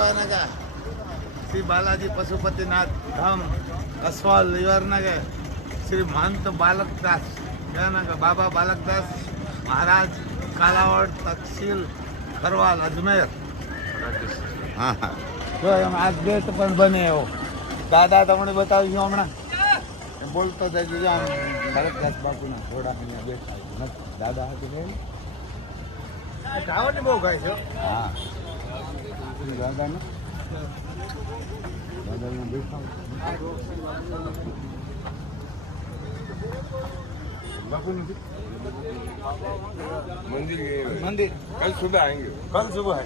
का श्री बालाजी पशुपतिनाथ धाम असवाल के श्री महंत बालकदास का बाबा बालकदास महाराज कालावड़ तहसील खरवाल अजमेर। हाँ हाँ जो हम आज गेट पर बने हो दादा तमने बताव्યું હમણાં બોલતો જાય જો આમ બાલકદાસ બાપુના ઘોડા અહીંયા બેઠા છે દાદા હતું ને ગાવાની બહુ ગાય છે। હા દાદાને બેઠા बापू मंदिर मंदिर कल सुबह आएंगे। कल सुबह है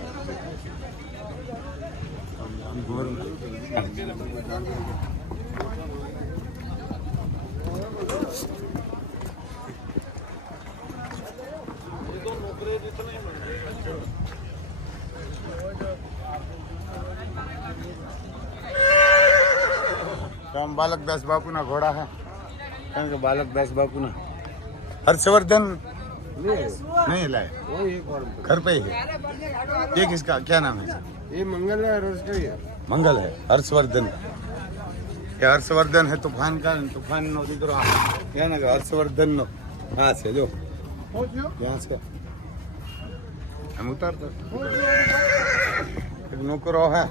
तो हम बालकदास बापू ना घोड़ा है क्योंकि बालकदास बापू ना हर्षवर्धन नहीं लाए घर पे ही है। ये किसका क्या नाम है? ये मंगल है मंगल है हर्षवर्धन का। ये हर्षवर्धन है तूफान का तूफान नो दीकरो क्या ना हर्षवर्धन नो हाँ से जो यहाँ से हम उतारते नौकरो है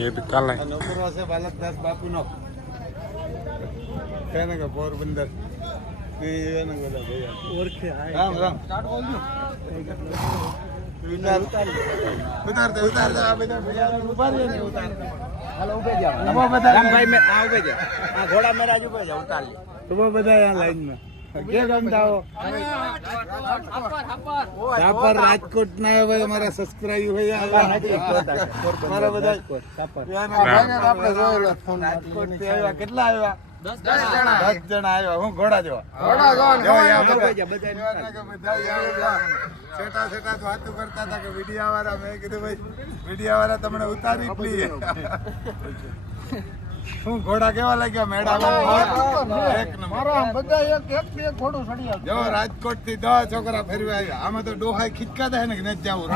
ये भी कल है नौकरो से बालकदास बापू नो कहने का पोरबंदर ये ना बोला भैया राम राम उतार दे आप इधर भैया ऊपर ले उतार दे हेलो ऊपर जा वो बता राम भाई मैं आ ऊपर जा हां घोड़ा मेरा जो ऊपर जा उतार ले तो वो बता यहां लाइन में क्या काम था वो सापर राजकोट ना है भाई हमारा सब्सक्राइब हो गया हमारा बता सापर આપણે જોયેલો ફોન રાજકોટ થી આવ્યા કેટલા આવ્યા 10 જણા આવ્યા હું ઘોડા જોવા જો યહાं બધા છેટા છેટા તો વાતો કરતા હતા કે મીડિયા વાળા મેં કીધું ભાઈ મીડિયા વાળા તમને ઉતારી જ લઈએ શું ઘોડા કેવા લાગ્યા મેળામાં એક નંબર બધા એક ઘોડું ચડી આવ્યું જો રાજકોટ થી 10 છોકરા ફેરવા આવ્યા આમાં તો ડોહાઈ ખીચકાતા હે ને કે નથી જાવું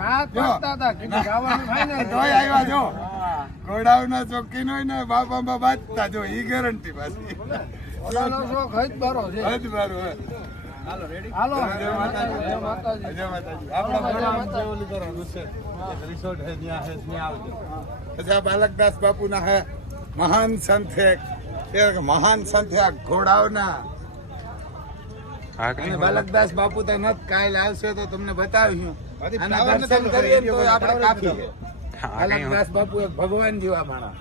ના કરતા હતા કે ગાવાનું થાય ને તોય આવ્યા જો ઘોડાઓના શોખીન હોય ને બાપા બાજતા જો ઈ ગેરંટી પાછી ઘોડાનો શોખ જ બારો છે જ બારો હે હાલો રેડી હાલો જય માતાજી જય માતાજી જય માતાજી આપણા ઘોડામાં જેવલી કરો ગુસ્સે એક રિસોર્ટ હે ત્યાં આવજો। अच्छा बालकदास बापू ना है महान संत है महान संत है घोड़ाओ ना बालकदास बापू तो नत काल आवशे तो तुमने बताव्યું અને દર્શન કરીએ તો આપણે કાફી છે। બાલકદાસ બાપુ એક ભગવાન જેવા માણસ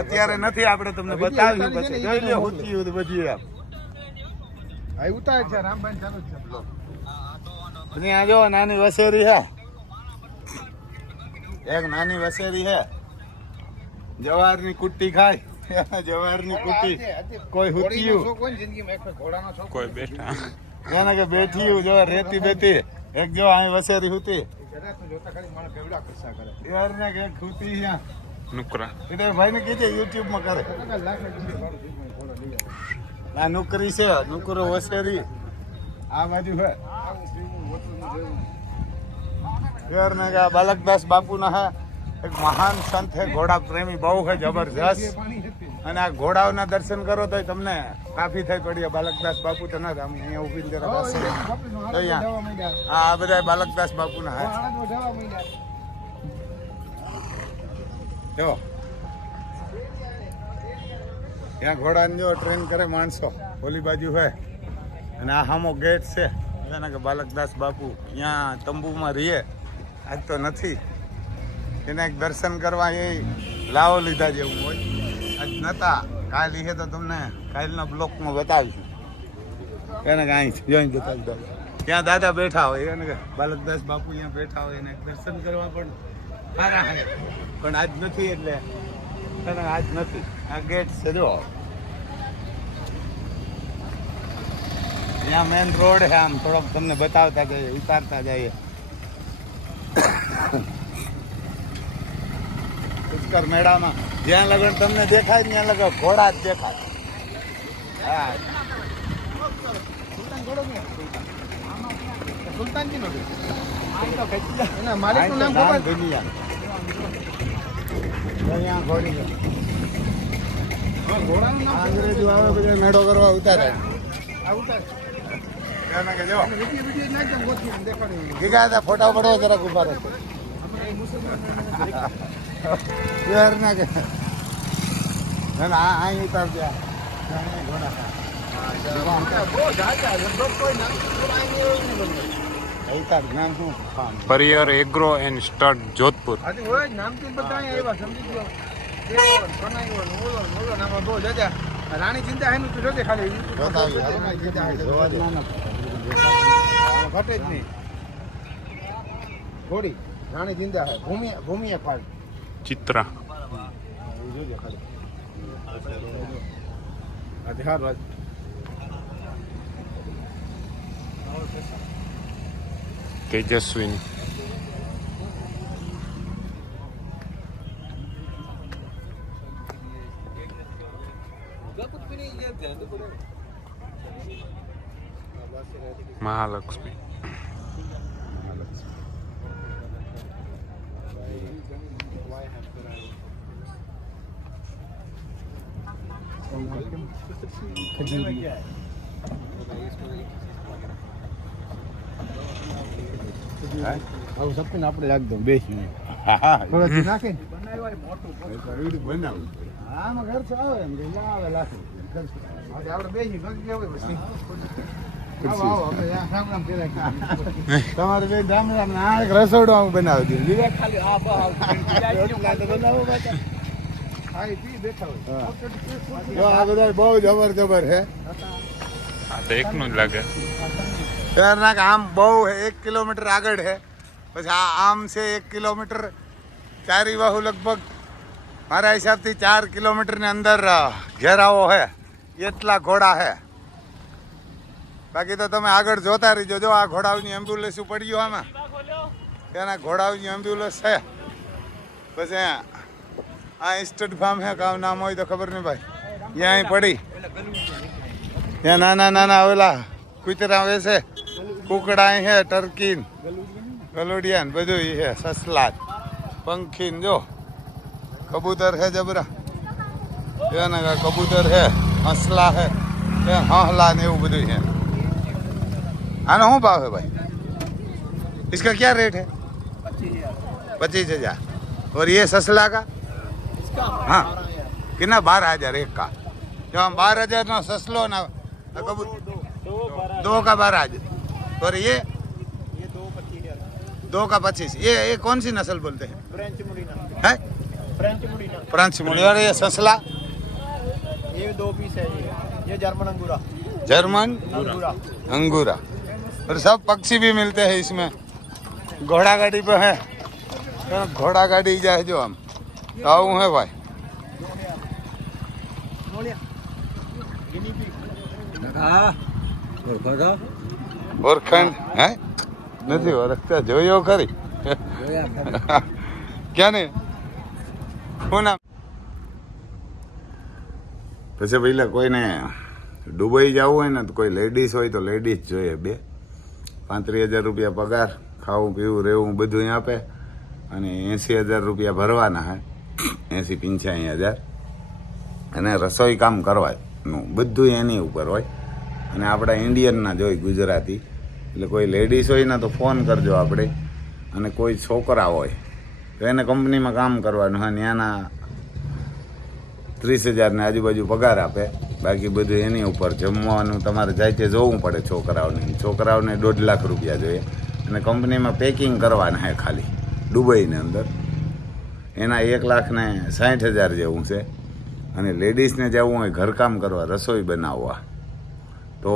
અત્યારે નથી આપણે તમને બતાવ્યું પછી જોઈ લ્યો હોતી બધી આપ આ ઉતાર છે રામભાઈ ચાલુ છે બ્લોગ અને આ જો નાની વસેરી છે एक नानी वसेरी है जवार नी कुट्टी खाय जवार नी कुट्टी कोई होती कोई जिंदगी में घोड़ा ना कोई बैठा याना के बैठी हूं जो रेती बेटी एक जो आई वसेरी होती जोता खाली माने बेवड़ा खर्चा करे यार ने के खुती यहां नुकरा इधर भाई ने कीजे YouTube में करे ना नुकरी से नुकरो वसेरी आ बाजू है यार ने का बालकदास बापू ना है एक महान संत है घोड़ा प्रेमी बहु है जबरदस्त અને આ ઘોડાઓના દર્શન કરો તો તમને કાફી થઈ પડી બાલકદાસ બાપુ તો ના આમ અહીંયા ઊભી જરા બસ અહીંયા આ બધા બાલકદાસ બાપુના હે જો ત્યાં ઘોડાને જો ટ્રેન કરે માણસો ઓલી બાજુ હે અને આ સામો ગેટ છે એના કે બાલકદાસ બાપુ ત્યાં તંબુમાં રહીએ આજ તો નથી એને એક દર્શન કરવા એ લાવો લીધા જેવું હોય આજ નતા કાલ એ તો તમને કાલના બ્લોકમાં બતાવીશું એને કાંઈ જોઈને બતાવી દો ત્યાં દાદા બેઠા હોય એને કે બાલકદાસ બાપુ અહીંયા બેઠા હોય એને દર્શન કરવા પણ સારા હે પણ આજ નથી એટલે એને આજ નથી આ ગેટ છે જો અહીંયા મેન રોડ છે આમ થોડોક તમને બતાવતા જઈએ ઉતારતા જઈએ પુષ્કર મેળામાં જ્યાં લગન તમને દેખાય ત્યાં લગન ઘોડા જ દેખાય. હા સુલતાનજી નો એના માલિકનું નામ ખબર? અહીંયા ઘોડી છે. ઘોડાનું નામ અંગ્રેજો આવે બધા મેળો કરવા ઉતારે. આ ઉતાર એને કે જો વિડીયો નાખજો ગોઠવી દેખાડ્યું. ગીગા હતા ફોટા પડવો જરાક ઉભા રહે યાર ના કે ના અહીં ઉતારજે. બહુ જાજા લગભગ કોઈ નામ ઉતાર નામ શું? પરિયર એગ્રો એન્ડ સ્ટડ જોધપુર. આજે હોય નામથી બધા અહીંયા આવ્યા સમજી ગયો. દેવો કનાઈઓ ઓલો ઓલો નામ બહુ જાજા. રાણી ચિંતા હેનું તું જોજે ખાલી જોતા આવી ઘટે જ નહીં. ઘોડી રાણી જિંદા હે ભૂમિએ પાડી ચિત્રા જોજે ખાલી આ બિહાર રાજ તેજસ્વીની મહાલક્ષ્મી આવું સપીને આપણે લાગ દઉં બેસી નાખે બનાવું આમાં ઘર છે આવે એમ આવે લાખી આપણે બેસી પછી તમારે બે ગામડામાં આ એક રસોડું આવું બનાવી દીધું. જો આ બધા બહુ જબર જબર હે. આ તો એકનું જ લાગે. શહેરના આમ બહુ 1 કિલોમીટર આગળ છે. પછી આ આમ છે 1 કિલોમીટર. ચારી બાહુ લગભગ મારા હિસાબથી 4 કિલોમીટરની અંદર ઘેરાવો હે. એટલા ઘોડા હે. બાકી તો તમે આગળ જોતા રહીજો. જો આ ઘોડાઓની એમ્બ્યુલન્સ પડી ગયો આમાં. એના ઘોડાઓની એમ્બ્યુલન્સ છે. પછી આ ઇન્સ્ટન્ટ ફાર્મ હે. કામ નામ હોય તો ખબર નહીં ભાઈ. ત્યાં પડી ત્યાં નાના નાના ઓલા કૂતરા વેસે. કુકડા હે, ટર્કીન, ગલુડિયાન બધું હે. સસલા પંખીન જો કબૂતર હે જબરા. એના કબૂતર હે, હંસલા હે, હંસલા ને એવું બધું છે. આનો શું ભાવ है भाई? इसका क्या रेट है? 25,000. और ये ससला का? हाँ कितना? 12,000 एक का. जो हम 12,000 ना ससलो ना कबूतर 2 का 12,000. और ये 2 का 25. ये कौन सी नस्ल बोलते हैं? है फ्रेंच मुड़ी. और ये ससला? ये 2 पीस है. ये जर्मन अंगूरा. जर्मन अंगूरा. और सब पक्षी भी मिलते हैं इसमें. घोड़ा गाड़ी पे है. घोड़ा गाड़ी जाए जो हम आऊ है भाई. ઓળખાણ હે નથી ઓળખતા. જોયો ખરી ક્યાં ને શું નામ? પછી પેલા કોઈને દુબઈ જવું હોય ને તો કોઈ લેડીઝ હોય તો લેડીઝ જોઈએ. 35,000 રૂપિયા પગાર, ખાવું પીવું રહેવું બધું આપે. અને 80,000 રૂપિયા ભરવાના હે. 80-85,000. અને રસોઈ કામ કરવાનું બધું એની ઉપર હોય. અને આપણા ઇન્ડિયનના જોઈ ગુજરાતી. એટલે કોઈ લેડીઝ હોય ને તો ફોન કરજો આપણે. અને કોઈ છોકરા હોય તો એને કંપનીમાં કામ કરવાનું હોય. ત્યાંના 30,000 ને આજુબાજુ પગાર આપે. બાકી બધું એની ઉપર. જમવાનું તમારે જાતે જોવું પડે છોકરાઓને. છોકરાઓને 1.5 લાખ રૂપિયા જોઈએ. અને કંપનીમાં પેકિંગ કરવાના હે ખાલી દુબઈની અંદર. એના 1,60,000 જેવું છે. અને લેડીઝને જવું હોય ઘરકામ કરવા, રસોઈ બનાવવા તો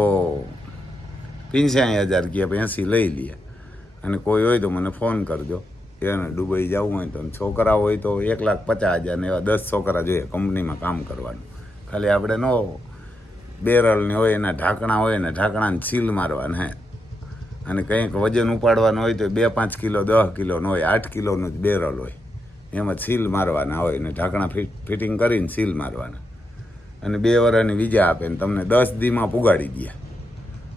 85,000 કે 80 લઈ લઈએ. અને કોઈ હોય તો મને ફોન કરજો. એને દુબઈ જવું હોય તો. છોકરા હોય તો 1,50,000 ને એવા 10 છોકરા જોઈએ કંપનીમાં કામ કરવાનું. ખાલી આપણે નો બેરલની હોય એના ઢાંકણા હોય ને ઢાંકણાને સીલ મારવાના હે. અને કંઈક વજન ઉપાડવાનું હોય તો 2-5 કિલો 10 કિલોનું હોય. 8 કિલોનું જ બેરલ હોય. એમાં સીલ મારવાના હોય ને ઢાંકણા ફિટિંગ કરીને સીલ મારવાના અને 2 વર્ષની વિઝા આપે ને તમને 10 દીમાં પુગાડી દે.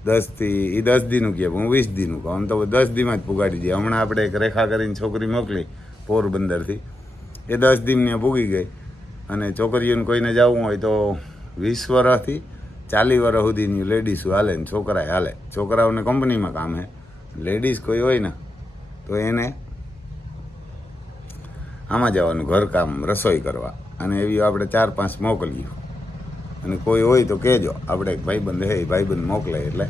10 દીનું કહે, હું 20 દીનું કહું, આમ તો 10 દીમાં જ પુગાડી દે. હમણાં આપણે એક રેખા કરીને છોકરી મોકલી પોરબંદરથી, એ 10 દીમાં પૂગી ગઈ. અને છોકરીઓને કોઈને જવું હોય તો 20 વર્ષથી 40 વર્ષ સુધીની લેડીઝો હાલે ને છોકરાએ હાલે. છોકરાઓને કંપનીમાં કામ હે, લેડીઝ કોઈ હોય ને તો એને આમાં જવાનું ઘરકામ રસોઈ કરવા. અને એવી આપણે 4-5 મોકલીએ. અને કોઈ હોય તો કહેજો, આપણે એક ભાઈબંધ હે, ભાઈબંધ મોકલે એટલે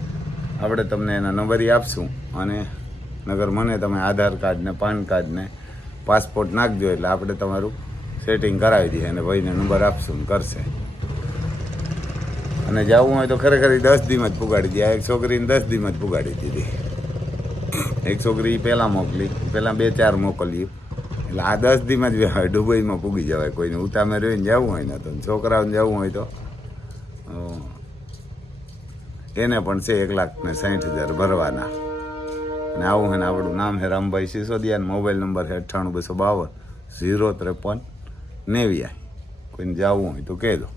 આપણે તમને એના નંબર આપશું. અને નગર મને તમે આધાર કાર્ડ ને પાન કાર્ડ ને પાસપોર્ટ નાખજો એટલે આપણે તમારું સેટિંગ કરાવી દઈએ અને ભાઈને નંબર આપશું કરશે. અને જવું હોય તો ખરેખર 10 દીમાં જ પુગાડી દે. એક છોકરીને 10 દીમાં જ પુગાડી દીધી. એક છોકરી પહેલાં મોકલી, પહેલાં 2-4 મોકલ્યું એટલે આ 10 દીમાં જ દુબઈમાં પૂગી જવાય. કોઈને ઉતામે રહીને જવું હોય ને તો છોકરાઓને જવું હોય તો એને પણ છે 1,60,000 ભરવાના. અને આવું હોય ને આપણું નામ છે રામભાઈ સિસોદિયા, મોબાઈલ નંબર છે 98 252 053 90. કોઈને જવું હોય તો કહેજો.